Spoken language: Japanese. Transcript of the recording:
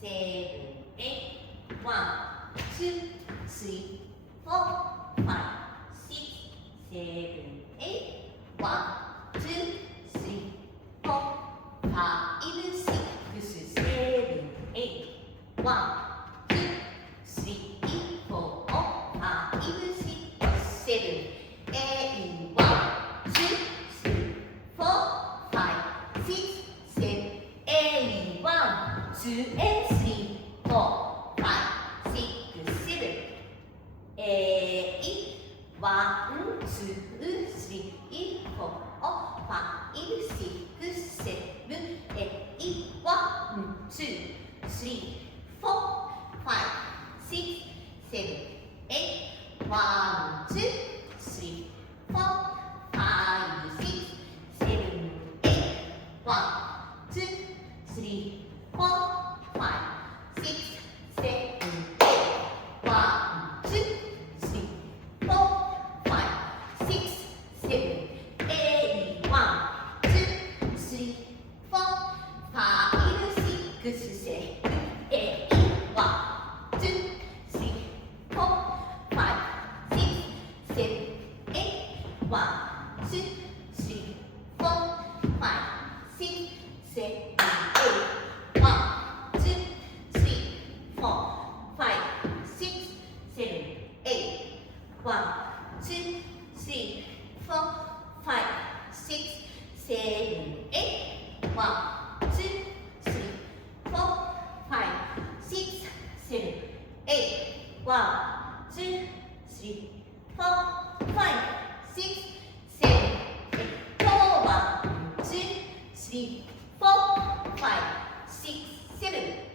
seven, eight. 1, 2, 3, 4, 5, 6, 7, 8. 1, 2, 3, 4, 5, 6, 7, 8. 1, 2, 3, 4, 5, 6, 7, 8. 1, 2, 3, 4, 5, 6, 7, 8. 1, 2, 3, 4, 5, 6, 7, 8. 1, 2, 3, 4, 5, 6, 7, 8. 1, 2, 3, 4, 5, 6, 7, 8. 1, 2, 3, 4, 5, 6, 7, 8. 1, 2, 3, 4, 5, 6, 7, 8. 1, 2, 3, 4, 5, 6, 7, 8. 1, 2, 3, 4, 5, 6, 7, 8. 1, 2, 3, 4, 5, 6, 7, 8. 1, 2, 3, 4, 5, 6, 7, 8. 1, 2, 3, 4, 5, 6, 7, 8. 1, 2, 3, 4, 5, 6, 7, 8. 1, 2, 3, 4, 5, 6, 7, 8. 1, 2, 3, 4, 5, 6, 7, 8. 1, 2, 3, 4, 5, 6, 7.